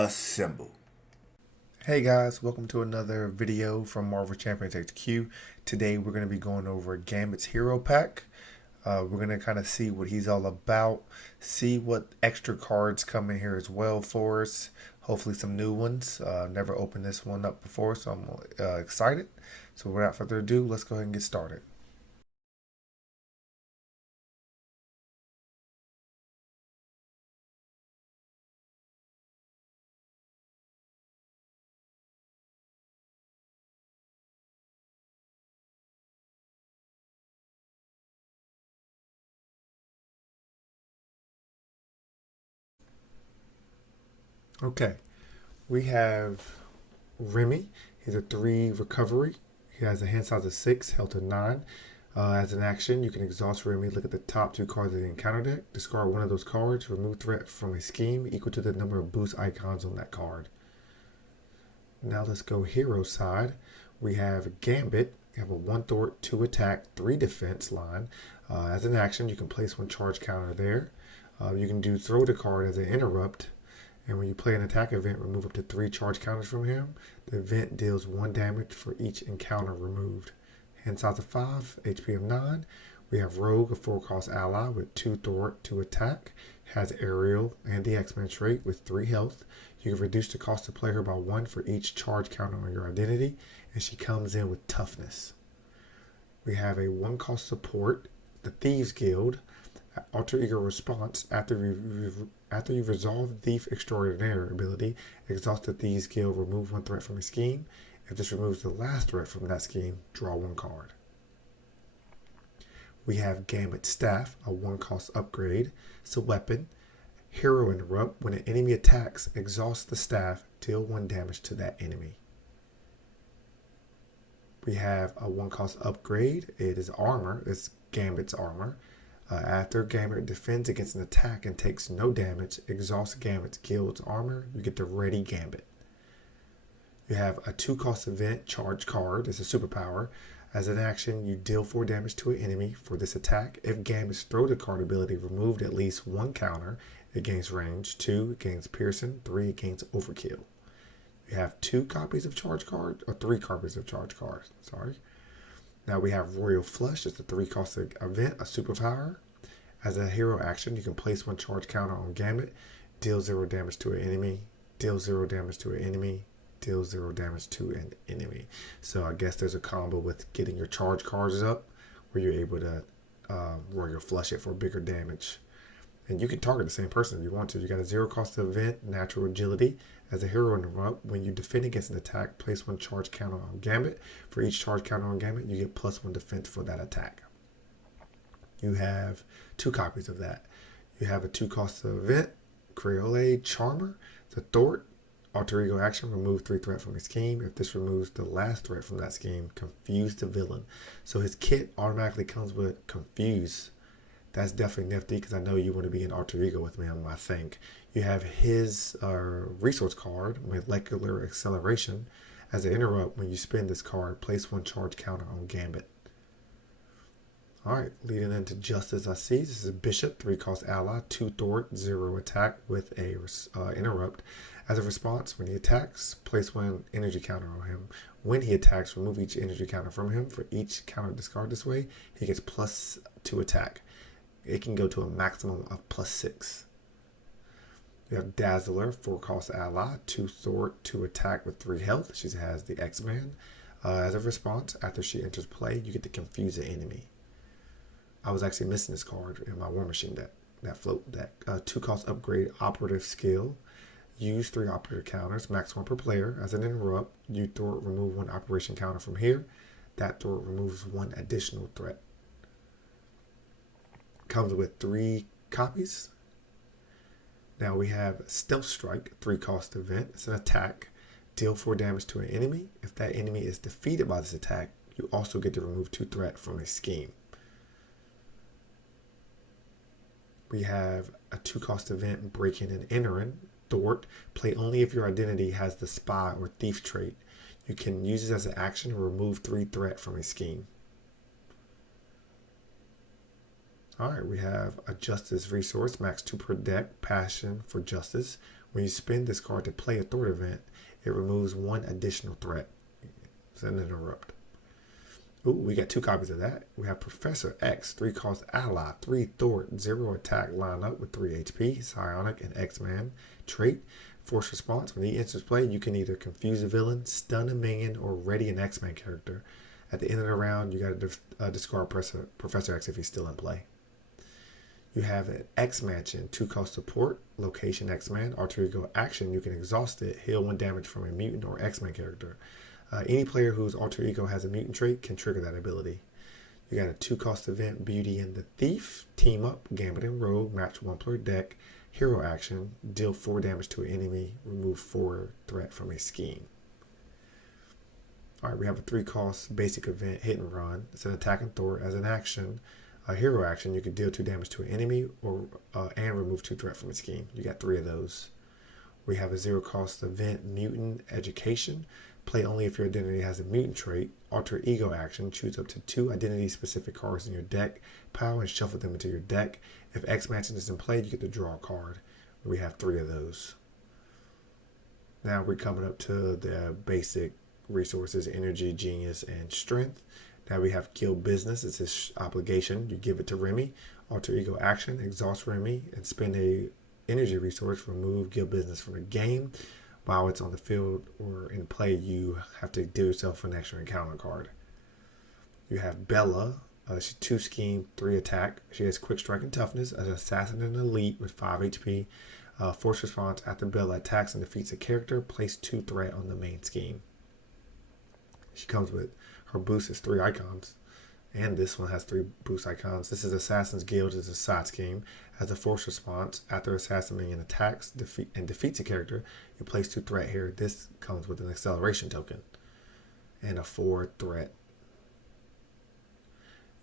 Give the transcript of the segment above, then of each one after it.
Assemble. Hey guys, welcome to another video from Marvel Champions HQ. Today we're going to be going over Gambit's Hero Pack. We're going to kind of see what he's all about, see what extra cards come in here as well for us. Hopefully some new ones. Never opened this one up before, so I'm excited. So without further ado, let's go ahead and get started. Okay, we have Remy. He's a 3 recovery. He has a hand size of 6, health of 9. As an action, you can exhaust Remy, look at the top 2 cards of the encounter deck, discard one of those cards, remove threat from a scheme equal to the number of boost icons on that card. Now let's go hero side. We have Gambit. You have a 1 thwart, 2 attack, 3 defense line. As an action, you can place 1 charge counter there. You can do throw the card as an interrupt. And when you play an attack event, remove up to 3 charge counters from him. The event deals 1 damage for each encounter removed. Hand size of 5, HP of 9. We have Rogue, a 4-cost ally with 2 thwart, 2 attack. Has Aerial and the X-Men trait with 3 health. You can reduce the cost to play her by 1 for each charge counter on your identity. And she comes in with toughness. We have a 1-cost support, the Thieves Guild. Alter Ego response after you resolve the Thief Extraordinaire ability, exhaust the Thieves Guild, remove 1 threat from a scheme. If this removes the last threat from that scheme, draw 1 card. We have Gambit Staff, a 1-cost upgrade. It's a weapon. Hero Interrupt. When an enemy attacks, exhaust the staff, deal 1 damage to that enemy. We have a 1-cost upgrade. It is armor. It's Gambit's armor. After Gambit defends against an attack and takes no damage, exhaust Gambit's guild's armor, you get the Ready Gambit. You have a 2-cost event, charge card. It's a superpower. As an action, you deal 4 damage to an enemy for this attack. If Gambit's throw the card ability removed at least 1 counter, it gains range, 2, it gains piercing, 3, it gains overkill. You have 2 copies of charge card, or 3 copies of charge cards, sorry. Now we have Royal Flush. It's a 3-cost event, a superpower. As a hero action, you can place 1 charge counter on Gambit, deal 0 damage to an enemy, deal 0 damage to an enemy, deal 0 damage to an enemy. So I guess there's a combo with getting your charge cards up where you're able to Royal Flush it for bigger damage. And you can target the same person if you want to. You got a 0-cost event, Natural Agility. As a hero interrupt, when you defend against an attack, place 1 charge counter on Gambit. For each charge counter on Gambit, you get +1 defense for that attack. You have 2 copies of that. You have a 2-cost event, Creole Charmer. It's a thwart, alter ego action, remove 3 threat from a scheme. If this removes the last threat from that scheme, confuse the villain. So his kit automatically comes with confuse. That's definitely nifty because I know you want to be an alter ego with me on my thing. You have his resource card, Molecular Acceleration. As an interrupt, when you spend this card, place 1 charge counter on Gambit. Alright, leading into Justice I see. This is a Bishop, 3-cost ally, 2 thwart, 0 attack with a interrupt. As a response, when he attacks, place 1 energy counter on him. When he attacks, remove each energy counter from him. For each counter discard this way, he gets +2 attack. It can go to a maximum of +6. You have Dazzler, 4-cost ally, 2 thwart, 2 attack with 3 health. She has the X-Men. As a response, after she enters play, you get to confuse the enemy. I was actually missing this card in my War Machine deck, that float deck. 2-cost upgrade, Operative Skill. Use 3 operative counters, max 1 per player. As an interrupt, you thwart, remove 1 operation counter from here. That thwart removes 1 additional threat. Comes with 3 copies. Now we have Stealth Strike, 3-cost event. It's an attack. Deal 4 damage to an enemy. If that enemy is defeated by this attack, you also get to remove 2 threat from a scheme. We have a 2-cost event, Breaking and Entering. Thwart, play only if your identity has the Spy or Thief trait. You can use it as an action to remove 3 threat from a scheme. Alright, we have a Justice resource, max 2 per deck, Passion for Justice. When you spend this card to play a threat event, it removes one additional threat. It's an interrupt. Ooh, we got 2 copies of that. We have Professor X, 3 cost ally, 3 thwart, 0 attack lineup with 3 HP, psionic and X-Man trait. Force response. When he enters play, you can either confuse a villain, stun a minion, or ready an X-Man character. At the end of the round, you got to discard Professor X if he's still in play. You have an X-Mansion, 2 cost support, location X-Man, alter ego action. You can exhaust it, heal 1 damage from a mutant or X-Man character. Any player whose alter ego has a mutant trait can trigger that ability. You got a 2 cost event, Beauty and the Thief, team up, Gambit and Rogue, match 1 player deck, hero action, deal 4 damage to an enemy, remove 4 threat from a scheme. Alright, we have a 3 cost basic event, Hit and Run. It's an attack and thwart. As an action, a hero action, you can deal 2 damage to an enemy or and remove 2 threat from a scheme. You got 3 of those. We have a 0 cost event, Mutant Education. Play only if your identity has a mutant trait. Alter ego action, choose up to 2 identity specific cards in your deck, pile and shuffle them into your deck. If X-Mansion isn't played, you get to draw a card. We have 3 of those. Now we're coming up to the basic resources, energy, genius, and strength. Now we have kill business. It's his obligation. You give it to Remy. Alter ego action, exhaust Remy and spend a energy resource, remove guild business from the game. While it's on the field or in play, you have to deal yourself an extra encounter card. You have Bella. She's 2 scheme, 3 attack. She has quick strike and toughness. As an assassin and elite with 5 HP. Force response. After Bella attacks and defeats a character, place 2 threat on the main scheme. She comes with her boost is 3 icons. And this one has 3 boost icons. This is Assassin's Guild. It's a side scheme. As a force response, after Assassin minion attacks and defeats a character, you place 2 threat here. This comes with an acceleration token. And a 4 threat.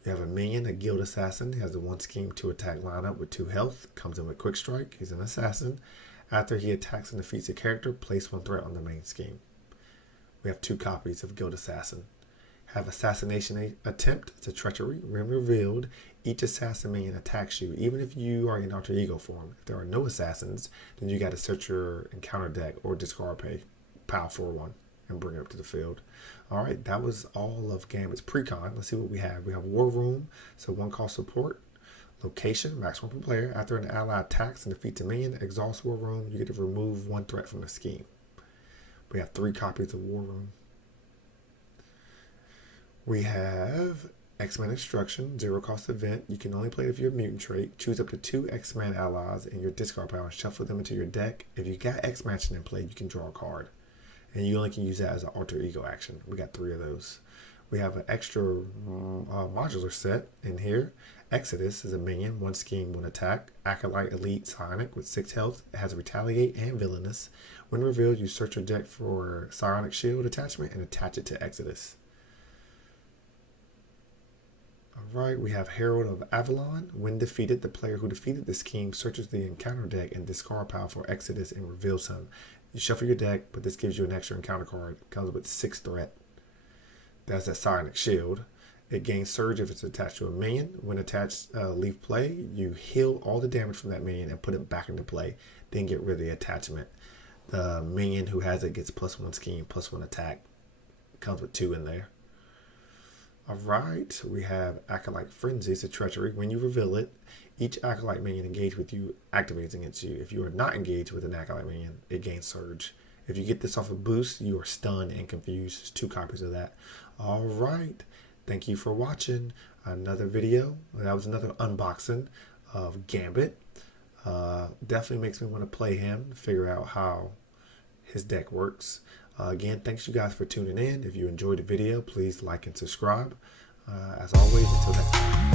You have a minion, a guild assassin. He has a 1 scheme, 2 attack lineup with 2 health. Comes in with quick strike. He's an assassin. After he attacks and defeats a character, place 1 threat on the main scheme. We have 2 copies of Guild Assassin. Have assassination attempt. It's a treachery. When revealed, each assassin minion attacks you, even if you are in alter ego form. If there are no assassins, then you got to search your encounter deck or discard pile for 1 and bring it up to the field. All right, that was all of Gambit's precon. Let's see what we have. We have War Room, so 1 cost support. Location, max 1 per player. After an ally attacks and defeats a minion, exhaust War Room. You get to remove 1 threat from the scheme. We have 3 copies of War Room. We have X-Men Instruction, 0 cost event. You can only play it if you're a mutant trait. Choose up to 2 X-Men allies in your discard pile and shuffle them into your deck. If you got X-Mansion in play, you can draw a card. And you only can use that as an alter ego action. We got 3 of those. We have an extra modular set in here. Exodus is a minion, 1 scheme, 1 attack. Acolyte Elite Psionic with 6 health. It has Retaliate and Villainous. When revealed, you search your deck for Psionic Shield attachment and attach it to Exodus. Alright, we have Herald of Avalon. When defeated, the player who defeated the scheme searches the encounter deck and discard pile for Exodus and reveals him. You shuffle your deck, but this gives you an extra encounter card. It comes with 6 threat. That's that Psionic Shield. It gains Surge if it's attached to a minion. When attached, leave play, you heal all the damage from that minion and put it back into play. Then get rid of the attachment. The minion who has it gets +1 scheme, +1 attack. It comes with 2 in there. Alright, we have Acolyte Frenzy. It's a treachery. When you reveal it, each Acolyte minion engaged with you activates against you. If you are not engaged with an Acolyte minion, it gains Surge. If you get this off a boost, you are stunned and confused. There's 2 copies of that. Alright, thank you for watching another video. That was another unboxing of Gambit. Definitely makes me want to play him, figure out how his deck works. Again, thanks you guys for tuning in. If you enjoyed the video, please like and subscribe. As always, until next time.